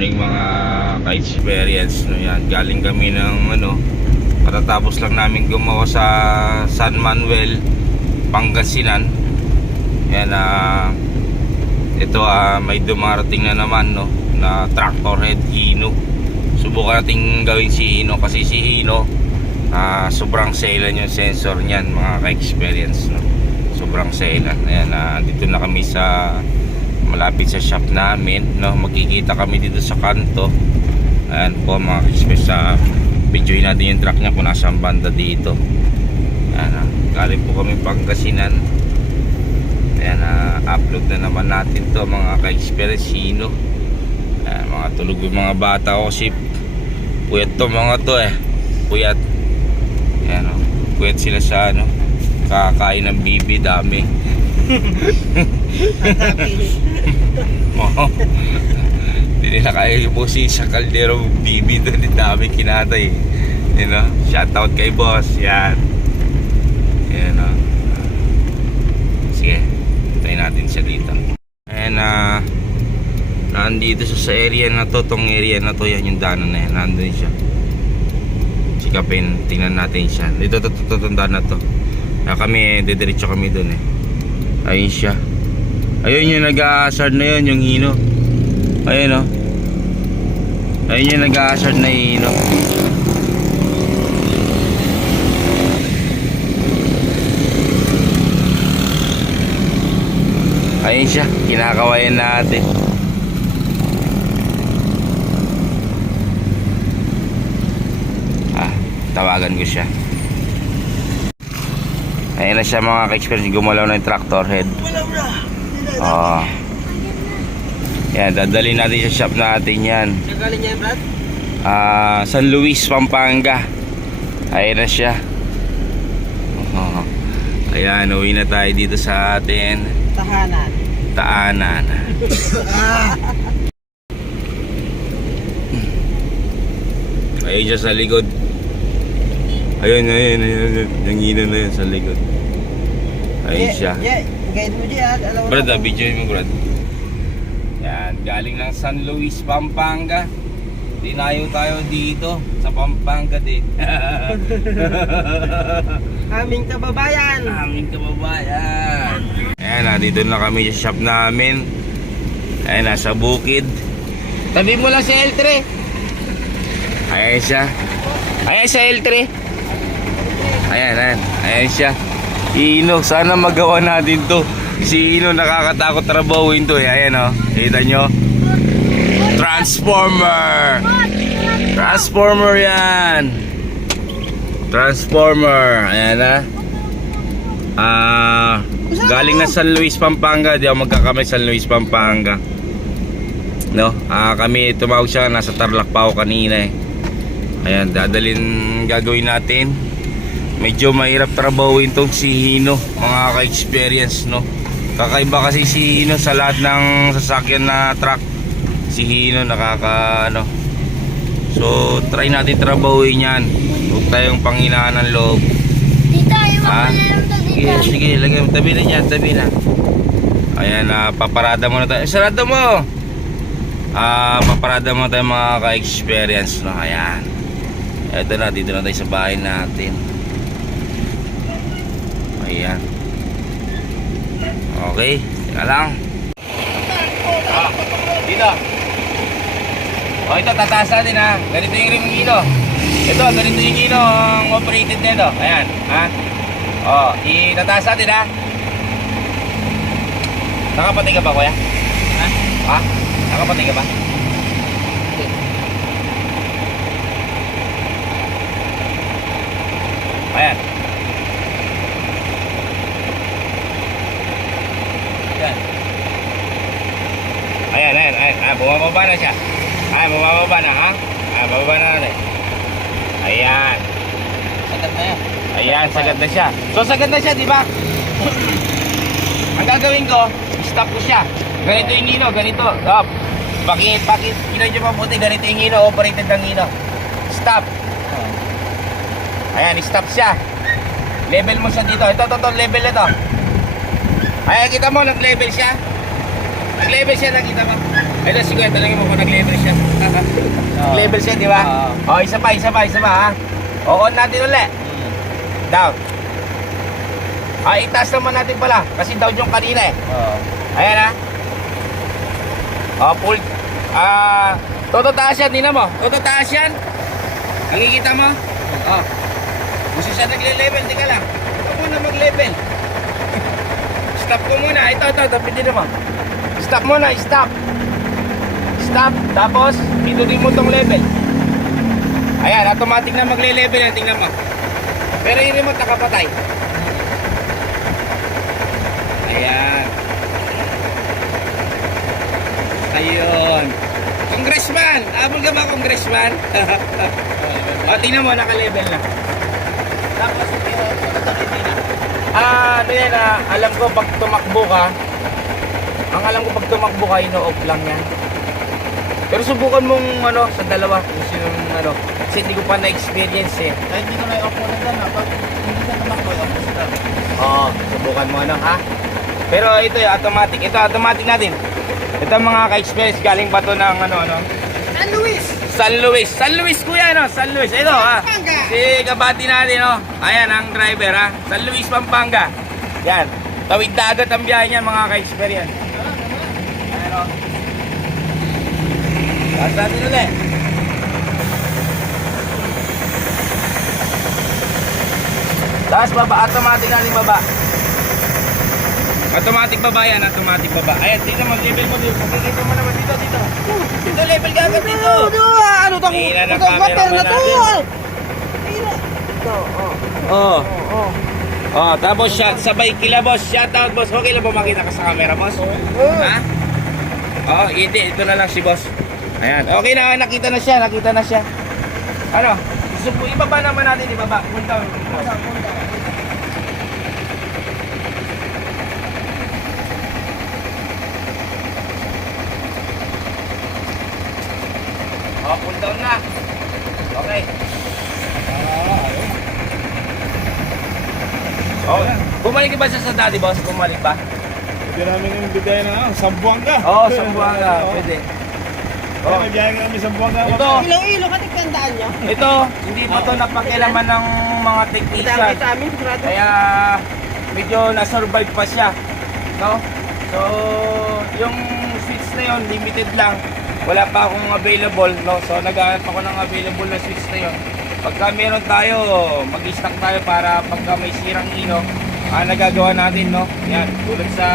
morning mga ka-experience no yan. Galing kami ng ano katatapos lang namin gumawa sa San Manuel, Pangasinan. Yan ah ito ah may dumarating na naman no na tractor head Hino. Subukan nating gawin si Hino kasi si Hino ah sobrang selan yung sensor niyan mga ka-experience no. Sobrang selan. Ayan ah dito na kami sa malapit sa shop namin no? Magkikita kami dito sa kanto. Ayan po mga kismes sa videoin natin yung truck niya kung nasa banda dito. Ayan ah, galing po kami Pangasinan. Ayan ah, upload na naman natin to mga ka-experience sino? Mga tulog yung mga bata ko kasi puyat to mga to eh. Puyat. Ayan oh, puyat sila sa ano kakain ng bibi dami Oo. Hindi nila kaya ipusin sa kaldero bibi doon. Ang dami kinatay. You know? Shout out kay boss. Yan. Yan o. Sige. Tayo natin siya dito. Ayan na. nandito siya sa area na to. Tong area na to. Yan yung daanan na yan. Nandun siya. Sikapin. Tingnan natin siya. Dito to. to, to, to kami, didiretso kami doon eh. Ayun siya. Ayun yung nag-a-hazard na yun, yung hino. Ayun oh. Ayun yung nag-a-hazard na hino. Ayun siya, kinakawayan natin. Ah, tawagan ko siya. Ayun na siya mga ka-experience gumalaw na yung tractor head. Oo. Yan, dadalhin natin sa shop natin yan. Nagaling niya yung Brad? Ah, San Luis, Pampanga. Ayun na siya. Oo. Ayan, uwi na tayo dito sa atin. Tahanan. Taanan. Ayun siya sa likod. Ayun, ayun, ayun. ayun. Nanginan na yun sa likod. Ayun siya. Yeah, guide mo dyan. Alam mo Brad, ah, video mo, Brad. Yan, galing ng San Luis, Pampanga. Dinayo tayo dito sa Pampanga din. Aming kababayan. Aming kababayan. Ayan, nandito na kami sa shop namin. Ayan, nasa bukid. Tabi mo lang si L3. Ayan siya. Ayan siya L3. Ayan, ayan. Ayan siya. Ino, sana magawa natin to. Si Ino nakakatakot trabawin to eh. Ayan. Oh. Kita nyo? Transformer! Transformer yan! Transformer. Ayan na. Ah, galing na San Luis Pampanga, di ako magkakamay San Luis Pampanga. No? Ah, kami tumawag siya nasa Tarlac pa ako kanina eh. Ayan, dadalin gagawin natin. Medyo mahirap trabawin tong si Hino, mga ka-experience, no? Kakaiba kasi si Hino sa lahat ng sasakyan na truck. Si Hino nakaka, ano, So, try natin trabawin yan. Huwag tayong panghinaan ng loob. Dito, lang to Sige, sige, lagay mo. Tabi na yan, tabi na. Ayan, na paparada muna tayo. Sarado mo! Ah, paparada muna tayo mga ka-experience, no? Ayan. Ito na, dito na tayo sa bahay natin. Ayan. Okay, teka lang. Ah, dito. O ito, tataas natin ha. Ganito yung rim kilo. Ito, ganito yung kilo ang operated nito. Ayan, ha. O, itataas natin ha. Nakapatay ka ba, kuya? Ha? Ha? Nakapatay ka ba? Ayan. Ayan, ayan, ayan. Ah, bumababa na siya. Ayan, bumababa na, ha? Ah, bababa na natin. Ayan. Sagat na yan. Ayan, sagad na siya. So, sagad na siya, di ba? Ang gagawin ko, stop ko siya. Ganito yung hino, ganito. Stop. Bakit, bakit, kina nyo mabuti, ganito yung hino, operated ng hino. Stop. Ayan, stop siya. Level mo siya dito. Ito, ito, ito, level ito. Ayan, kita mo, nag-level siya. Nag-level siya, nakita mo. Ito, 50 lang mo kung nag-level siya. Oo. Level siya, di ba? Oo. Oh, isa pa, isa pa, isa pa ha. O, on natin ulit. Hmm. Down. Ah, itaas naman natin pala. Kasi down yung kanina eh. Oo. Ayan ha. Oh, full. Ah, toto taas yan, tingnan mo. Toto taas yan. Nakikita mo? Oh. Gusto siya nagle-level, tika lang. Ito muna mag-level. Stop ko muna. Ito, ito, ito, pinili mo. Stop muna, stop. Stop. Tapos, pindutin mo tong level. Ayan, automatic na magle-level yan, tingnan mo. Pero yung remote nakapatay. Ayan. Ayun. Congressman! Abol ka congressman? o, tingnan mo, naka-level na. Tapos, Ah, ano yan, ah, alam ko pag tumakbo ka, ang alam ko pag tumakbo ka, ino-off lang yan. Pero subukan mong ano, sa dalawa, kung sinong ano, kasi hindi ko pa na-experience eh. Kahit hindi ko na i-off muna dyan, ha? Pag hindi ka tumakbo, i-off mo siya. Oo, subukan mo ano ha. Pero ito yung automatic, ito automatic natin. Ito ang mga ka-experience galing pa to ng ano ano. San Luis! San Luis. San Luis kuya no, San Luis. Ito ha. Pampanga. Si kabati natin no. Ayan ang driver ha. San Luis Pampanga. Yan. Tawid dagat ang biyahe niyan mga ka-experience. Ayan o. Taas natin ulit. Taas baba, automatic natin baba. Automatic baba yan, automatic baba. Ayan, tingnan mo, level mo dito. Dito mo naman dito, dito. Dito, level ka agad dito. Ano to? Ng Ito, camera na to! natin. Hina. Ito, oh. Oh. Oo. Oh, tapos shot, sabay kila boss. Shout out boss. Okay lang ba makita ka sa camera boss? Ha? Oo, hindi. Ito na lang si boss. Ayan. Okay na, nakita na siya. Nakita na siya. Ano? Gusto po, ibaba naman natin, ibaba. Cool down. cool down. Oh, cool down na. Okay. Oh, bumalik ba siya sa daddy boss? Bumalik ba? Pwede namin yung bigay na ah, Sambuanga. Oo, oh, sa Buanga. Pwede. Oh. Oh. Nagyaya kami Sambuanga. Ito. Ilo-ilo ka tigtandaan nyo. Ito, hindi pa to napakilaman ng mga technician. Kaya medyo na-survive pa siya. No? So, yung switch na yun, limited lang. Wala pa akong available, no? So, naghahanap ako ng available na switch na yun. Pagka meron tayo, mag-stock tayo para pagka may sirang ino, ah, nagagawa natin, no? Yan, tulad sa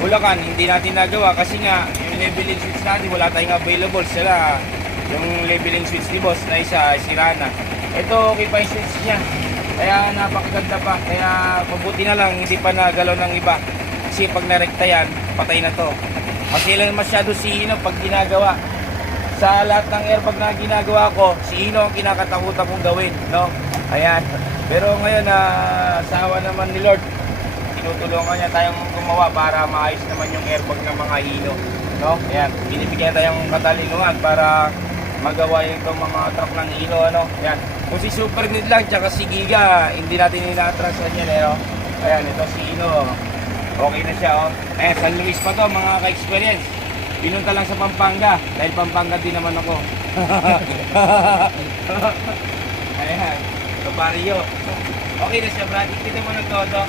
Bulacan, hindi natin nagawa kasi nga, yung leveling switch natin, wala tayong available. Sila, yung leveling switch ni boss na isa, sira na. Ito, okay pa yung switch niya. Kaya napakaganda pa. Kaya mabuti na lang, hindi pa nagalaw ng iba. Kasi pag narekta yan, patay na to. Makilan masyado si Ino pag ginagawa. Sa lahat ng airbag na ginagawa ko, si Ino ang kinakatakutan kong gawin. No? Ayan. Pero ngayon, na sawa naman ni Lord, tinutulungan niya tayong gumawa para maayos naman yung airbag ng mga Hino. No? Ayan. Binibigyan tayong katalingungan para magawa yung itong mga truck ng Hino. Ano? Ayan. Kung si Super Need lang, tsaka si Giga, hindi natin ina-atrasan yan. Eh, no? Ayan, ito si Hino. Okay na siya, oh. Eh, San Luis pa to, mga ka-experience. Pinunta lang sa Pampanga, dahil Pampanga din naman ako. Ayan, sa barrio. Okay na siya, Brad. Ikita mo na todo.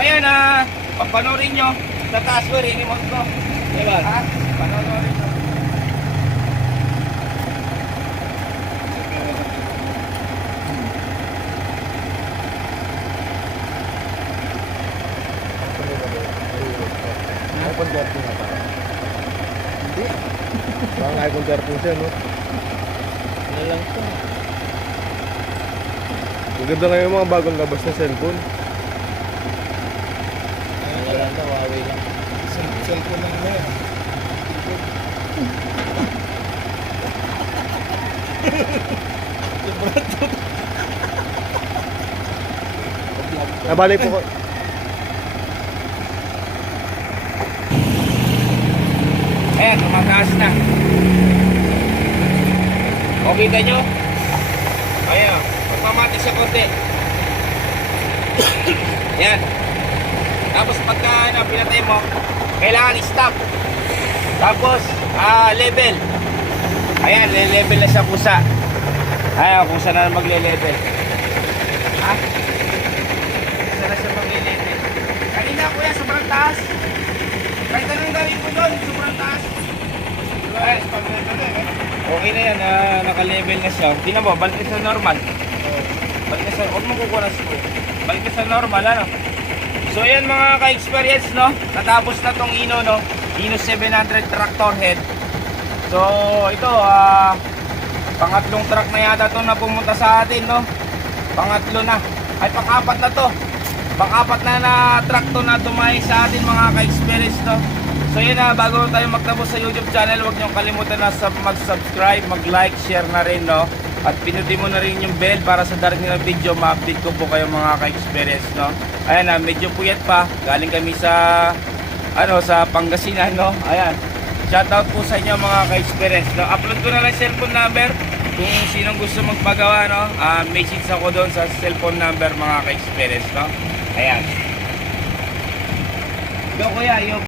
Ngayon, ah, pagpanorin nyo, tataas ko rin, remote ko. Diba? IPhone 13 na ba? Hindi. Parang iPhone 13 siya, no? Ano lang to? Ang ganda nga yung mga bagong labas na cellphone. Ano lang to, Huawei lang. Cellphone lang na yan. Nabalik po ko. Ayan, tumataas na. O, kita nyo? Ayan, magmamati siya konti. Ayan. Tapos pagka ano, pinatay mo, kailangan i-stop. Tapos, ah, level. Ayan, le-level na siya kusa. Ayan, kung saan na magle-level. Ha? Kusa na siya magle-level. Kanina kuya, sobrang taas. Kahit anong gawin ko doon, sobrang taas. Ay, okay na yan, ah, naka-level na siya. Tingnan mo, balik na sa normal. Balik na sa, huwag mo kukuha ng screw. Balik na sa normal, ano? So yan mga ka-experience, no? Natapos na tong Ino, no? Ino 700 tractor head. So ito, ah, pangatlong truck na yata to na pumunta sa atin, no? Pangatlo na. Ay, pang-apat na to. Pang-apat na na truck to na tumahay sa atin mga ka-experience, no? So yun na, bago tayo magtapos sa YouTube channel, huwag niyong kalimutan na mag-subscribe, mag-like, share na rin, no? At pinutin mo na rin yung bell para sa darating na video, ma-update ko po kayo mga ka-experience, no? Ayan na, medyo puyat pa. Galing kami sa, ano, sa Pangasinan, no? Ayan. Shoutout po sa inyo mga ka-experience, no? Upload ko na lang cellphone number. Kung sinong gusto magpagawa, no? Ah, message ako doon sa cellphone number mga ka-experience, no? Ayan. Go kuya, yung